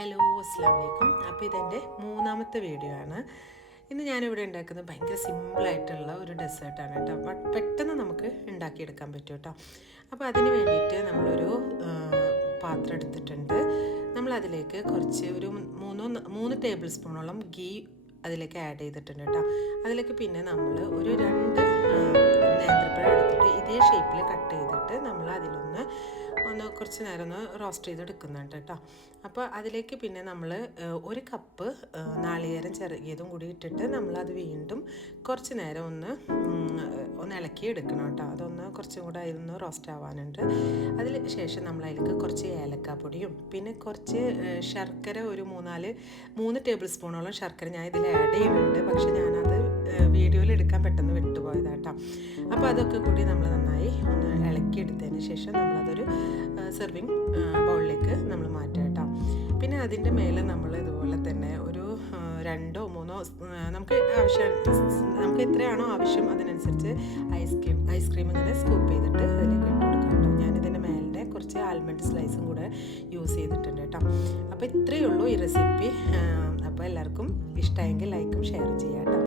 Hello അസ്സാം വലൈക്കും. അപ്പോൾ ഇതെൻ്റെ മൂന്നാമത്തെ വീഡിയോ ആണ്. ഇന്ന് ഞാനിവിടെ ഉണ്ടാക്കുന്നത് ഭയങ്കര സിമ്പിളായിട്ടുള്ള ഒരു ഡെസേർട്ടാണ് കേട്ടോ. പെട്ടെന്ന് നമുക്ക് ഉണ്ടാക്കിയെടുക്കാൻ പറ്റും കേട്ടോ. അപ്പോൾ അതിന് വേണ്ടിയിട്ട് നമ്മളൊരു പാത്രം എടുത്തിട്ടുണ്ട്. നമ്മളതിലേക്ക് കുറച്ച് ഒരു മൂന്ന് ടേബിൾ സ്പൂണോളം ഗീ അതിലേക്ക് ആഡ് ചെയ്തിട്ടുണ്ട് കേട്ടോ. അതിലേക്ക് പിന്നെ നമ്മൾ ഒരു 2 നേന്ത്രപ്പഴം എടുത്തിട്ട് ഇതേ ഷേപ്പിൽ കട്ട് ചെയ്തിട്ട് നമ്മൾ അതിലൊന്ന് കുറച്ച് നേരം ഒന്ന് റോസ്റ്റ് ചെയ്തെടുക്കുന്നുണ്ട് കേട്ടോ. അപ്പോൾ അതിലേക്ക് പിന്നെ നമ്മൾ 1 കപ്പ് നാളികേരം ചെറുകിയതും കൂടി ഇട്ടിട്ട് നമ്മളത് വീണ്ടും കുറച്ച് നേരം ഒന്ന് ഇളക്കി എടുക്കണം കേട്ടോ. അതൊന്ന് കുറച്ചും കൂടെ അതിലൊന്ന് റോസ്റ്റ് ആവാനുണ്ട്. അതിന് ശേഷം നമ്മൾ അതിലേക്ക് കുറച്ച് ഏലക്കാപ്പൊടിയും പിന്നെ കുറച്ച് ശർക്കര ഒരു 3 ടേബിൾ സ്പൂണോളം ശർക്കര ഞാൻ ഇതിൽ ആഡ് ചെയ്യുന്നുണ്ട്. പക്ഷെ ഞാനത് വീഡിയോയിൽ എടുക്കാൻ പെട്ടെന്ന് വിട്ടുപോയതാട്ടോ. അപ്പോൾ അതൊക്കെ കൂടി നമ്മൾ നന്നായി ഒന്ന് ഇളക്കിയെടുത്തതിന് ശേഷം നമ്മളതൊരു സെർവിങ് ബൗളിലേക്ക് നമ്മൾ മാറ്റുക കേട്ടോ. പിന്നെ അതിൻ്റെ മേലെ നമ്മൾ ഇതുപോലെ തന്നെ ഒരു 2 3 നമുക്ക് എത്രയാണോ ആവശ്യം അതിനനുസരിച്ച് ഐസ്ക്രീം ഇങ്ങനെ സ്കൂപ്പ് ചെയ്തിട്ട് അതിലേക്ക് ഇട്ട് കൊടുക്കാം കേട്ടോ. ഞാനിതിൻ്റെ മേലെ കുറച്ച് ആൽമണ്ട് സ്ലൈസും കൂടെ യൂസ് ചെയ്തിട്ടുണ്ട് കേട്ടോ. അപ്പോൾ ഇത്രയേ ഉള്ളൂ ഈ റെസിപ്പി. അപ്പോൾ എല്ലാവർക്കും ഇഷ്ടമായെങ്കിൽ ലൈക്കും ഷെയറും ചെയ്യാം കേട്ടോ.